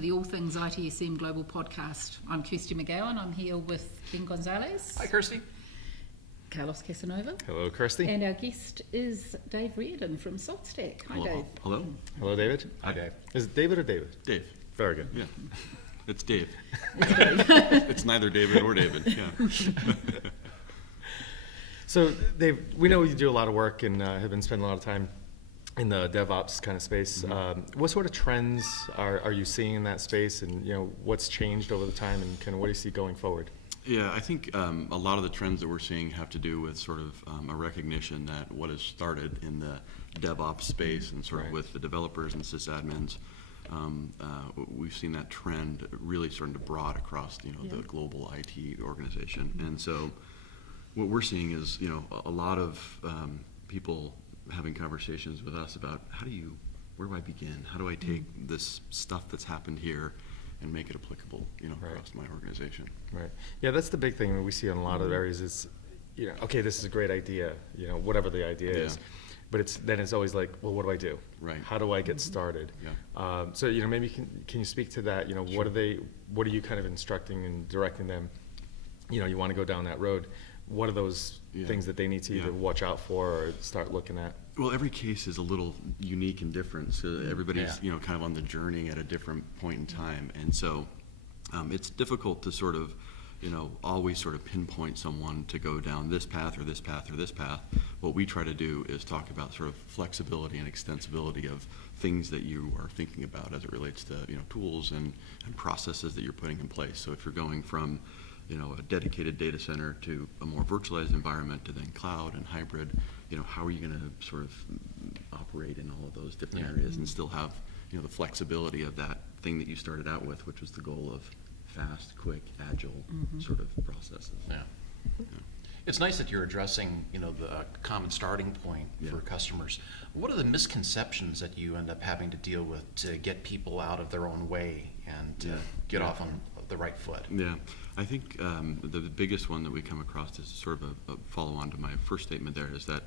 to the All Things ITSM Global Podcast. I'm Kirsty McGowan. I'm here with Ben Gonzalez. Hi, Kirsty. Carlos Casanova. Hello, Kirsty. And our guest is Dave Reardon from Saltstack. Hi, Hello. Dave. Hello. Hello, David. Hi, Dave. Is it David or David? Dave. Very good. Yeah. It's Dave. It's Dave. It's neither David or David. Yeah. So, Dave, we know you do a lot of work and have been spending a lot of time in the DevOps kind of space. Mm-hmm. What sort of trends are you seeing in that space, and what's changed over the time, and kind of what do you see going forward? Yeah, I think a lot of the trends that we're seeing have to do with sort of a recognition that what has started in the DevOps space and sort of with the developers and sysadmins, we've seen that trend really starting to broad across the global IT organization. And so what we're seeing is a lot of people having conversations with us about where do I begin? How do I take this stuff that's happened here and make it applicable, across my organization? Right. Yeah, that's the big thing we see in a lot of areas is, okay, this is a great idea, whatever the idea is, but it's always like, well, what do I do? Right. How do I get started? Yeah. So maybe can you speak to that? Sure. What are you kind of instructing and directing them? You want to go down that road. What are those things that they need to either watch out for or start looking at? Well, every case is a little unique and different. So everybody's kind of on the journey at a different point in time, and so it's difficult to sort of always sort of pinpoint someone to go down this path or this path or this path. What we try to do is talk about sort of flexibility and extensibility of things that you are thinking about as it relates to tools and processes that you're putting in place. So if you're going from a dedicated data center to a more virtualized environment to then cloud and hybrid, how are you going to sort of operate in all of those different areas and still have, the flexibility of that thing that you started out with, which was the goal of fast, quick, agile sort of processes. Yeah. It's nice that you're addressing, the common starting point for customers. What are the misconceptions that you end up having to deal with to get people out of their own way and to get off on the right foot? Yeah, I think the biggest one that we come across is sort of a follow-on to my first statement there is that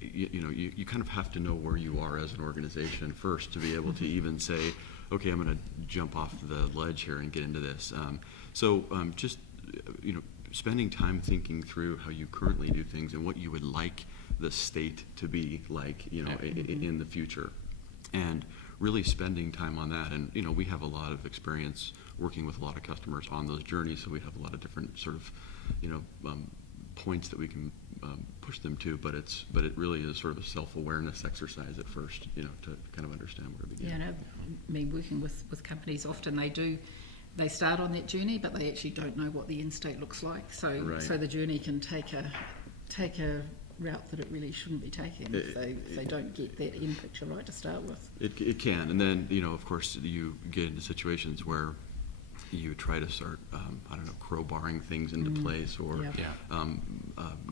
you kind of have to know where you are as an organization first to be able to even say, okay, I'm going to jump off the ledge here and get into this. Just spending time thinking through how you currently do things and what you would like the state to be like, in the future, and really spending time on that. And we have a lot of experience working with a lot of customers on those journeys, so we have a lot of different sort of points that we can push them to, but it really is sort of a self-awareness exercise at first, to kind of understand where to begin. Yeah, I mean, working with companies, often they start on that journey, but they actually don't know what the end state looks like. So the journey can take a route that it really shouldn't be taking if they don't get that end picture right to start with. It can, and then of course you get into situations where you try to start crowbarring things into place or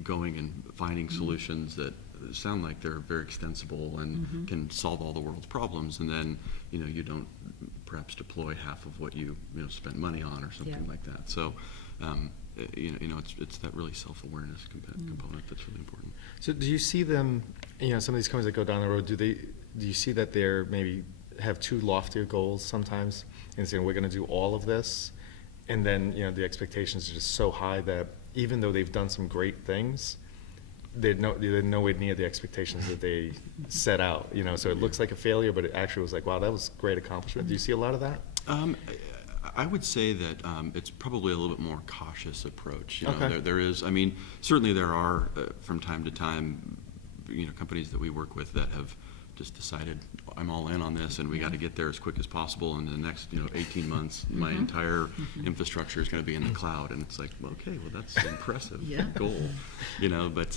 going and finding solutions that sound like they're very extensible and can solve all the world's problems, and then you don't perhaps deploy half of what you spend money on or something like that. So it's that really self-awareness component that's really important. So do you see them, some of these companies that go down the road, do you see that they're maybe have too lofty goals sometimes and saying we're going to do all of this, and then the expectations are just so high that even though they've done some great things, they're nowhere near the expectations that they set out, so it looks like a failure, but it actually was like, wow, that was great accomplishment. Do you see a lot of that? I would say that it's probably a little bit more cautious approach. Okay. There is, certainly there are from time to time, companies that we work with that have just decided I'm all in on this and we got to get there as quick as possible, and in the next 18 months my entire infrastructure is going to be in the cloud, and it's like, well, okay, well, that's an impressive goal, but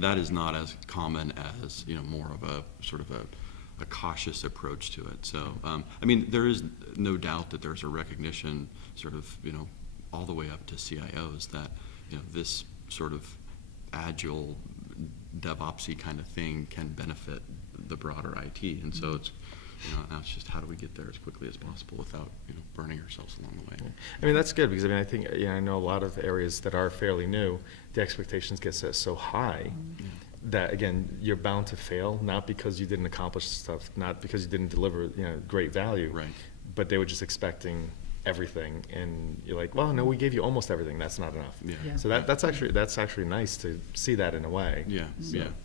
that is not as common as more of a sort of a cautious approach to it. So there is no doubt that there's a recognition sort of all the way up to CIOs that this sort of agile DevOpsy kind of thing can benefit the broader IT, and so it's now it's just how do we get there as quickly as possible without burning ourselves along the way. That's good, because I think I know a lot of areas that are fairly new, the expectations get set so high that again you're bound to fail, not because you didn't accomplish stuff, not because you didn't deliver great value, but they were just expecting everything, and you're like, well, no, we gave you almost everything. That's not enough. Yeah. So that's actually nice to see that in a way. Yeah,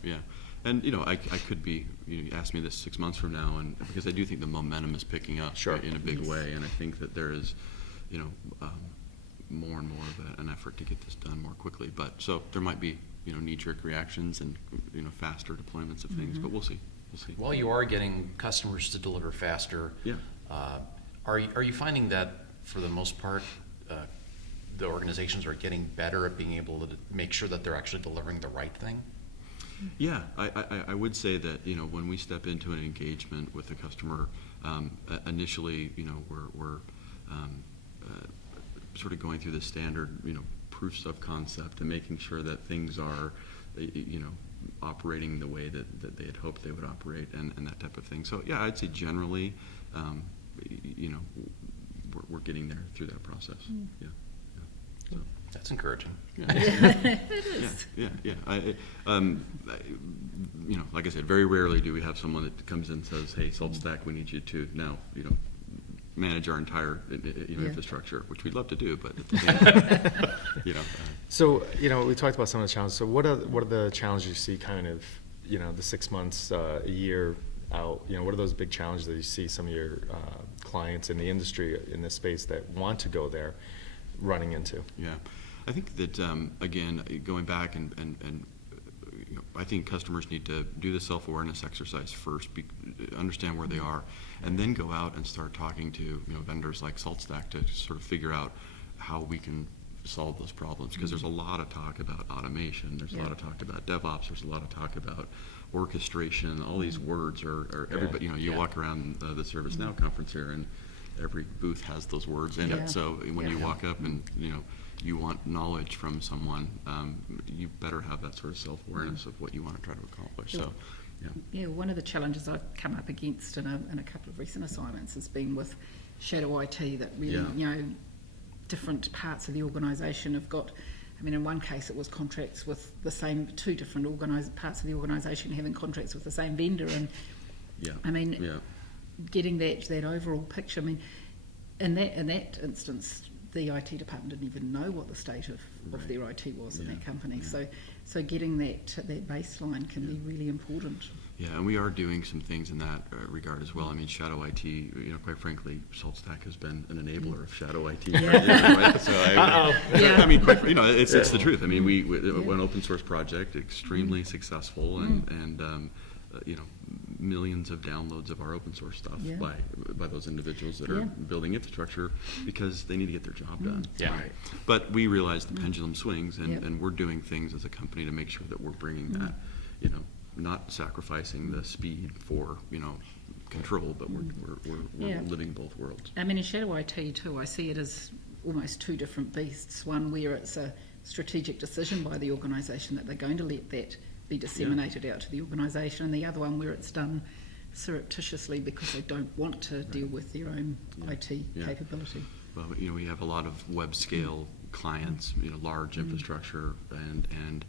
yeah. And, I could be, you asked me this 6 months from now, and because I do think the momentum is picking up Sure. in a big Yes. way, and I think that there is, more and more of an effort to get this done more quickly. But so there might be, knee-jerk reactions and, faster deployments of things, but we'll see. We'll see. While you are getting customers to deliver faster, Yeah. Are you finding that for the most part, the organizations are getting better at being able to make sure that they're actually delivering the right thing? Yeah, I would say that, when we step into an engagement with a customer, initially, we're sort of going through the standard, proofs of concept and making sure that things are, operating the way that they had hoped they would operate and that type of thing. So yeah, I'd say generally, we're getting there through that process. Yeah. So. That's encouraging. It is. Yeah. Like I said, very rarely do we have someone that comes in and says, "Hey, SaltStack, we need you to now, manage our entire, infrastructure," which we'd love to do, but at the same time, So, we talked about some of the challenges. So what are the challenges you see kind of, the 6 months, a year out? What are those big challenges that you see some of your clients in the industry, in this space that want to go there, running into? Yeah, I think that, again, going back and I think customers need to do the self-awareness exercise first, understand where they are, and then go out and start talking to vendors like SaltStack to sort of figure out how we can solve those problems. Because there's a lot of talk about automation, there's a lot of talk about DevOps, there's a lot of talk about orchestration. All these words are everybody. You walk around the ServiceNow conference here, and every booth has those words in it. So when you walk up and you want knowledge from someone, you better have that sort of self-awareness of what you want to try to accomplish. So, One of the challenges I've come up against in a couple of recent assignments has been with shadow IT, that really, different parts of the organisation have got. I mean, in one case, it was contracts with the same two different parts of the organisation having contracts with the same vendor, and getting that overall picture. I mean, in that instance, the IT department didn't even know what the state of their IT was in that company. So getting that baseline can be really important. Yeah, and we are doing some things in that regard as well. I mean, shadow IT, quite frankly, SaltStack has been an enabler of shadow IT. Right? So I mean, it's the truth. I mean, we an open source project, extremely successful, and millions of downloads of our open source stuff by those individuals that are building infrastructure because they need to get their job done. Right. But we realize the pendulum swings, and we're doing things as a company to make sure that we're bringing that, not sacrificing the speed for, control, but we're living both worlds. I mean, in shadow IT too, I see it as almost two different beasts. One where it's a strategic decision by the organisation that they're going to let that be disseminated out to the organisation, and the other one where it's done surreptitiously because they don't want to deal with their own IT capability. Well, we have a lot of web scale clients, large infrastructure, and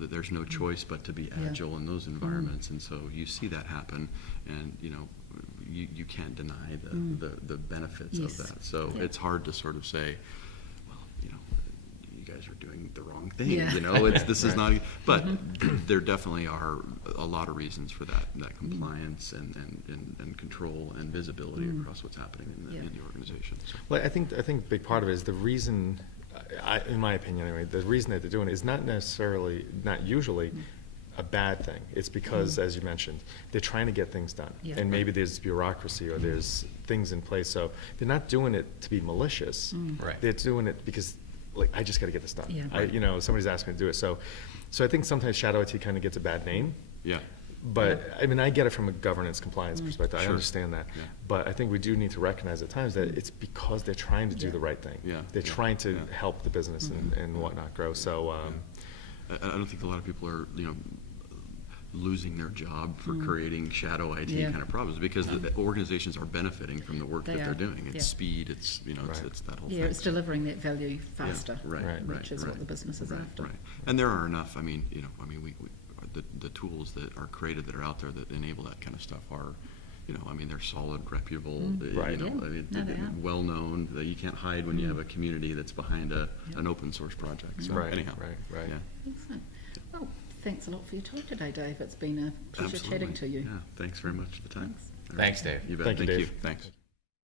that there's no choice but to be agile in those environments, and so you see that happen, and you can't deny the benefits of that. So it's hard to sort of say, well, you guys are doing the wrong thing. This is not. But there definitely are a lot of reasons for that compliance and control and visibility across what's happening in the organization. So. Well, I think a big part of it is the reason. In my opinion, anyway, the reason that they're doing it is not usually a bad thing. It's because, as you mentioned, they're trying to get things done, and maybe there's bureaucracy or there's things in place. So they're not doing it to be malicious. Right. They're doing it because, I just got to get this done. Yeah. Somebody's asking me to do it. So I think sometimes shadow IT kind of gets a bad name. Yeah. But I mean, I get it from a governance compliance perspective. I understand that. Yeah. But I think we do need to recognize at times that it's because they're trying to do the right thing. Yeah. They're trying to help the business and whatnot grow. So I don't think a lot of people are, losing their job for creating shadow IT kind of problems, because the organizations are benefiting from the work that they're doing. It's speed, it's it's that whole thing. It's delivering that value faster, which is Right. what the business is after. Right. And there are enough. I mean, we the tools that are created that are out there that enable that kind of stuff are, I mean, they're solid, reputable, Right. Yeah. I mean, No, they are. well-known, that you can't hide when you have a community that's behind an open source project. So Right, anyhow. right. Yeah. Excellent. Well, thanks a lot for your time today, Dave. It's been a pleasure Absolutely. chatting to you. Yeah, thanks very much for the time. Thanks. All right. Thanks, Dave. You bet. Thank you, Thank you. Dave. Thanks.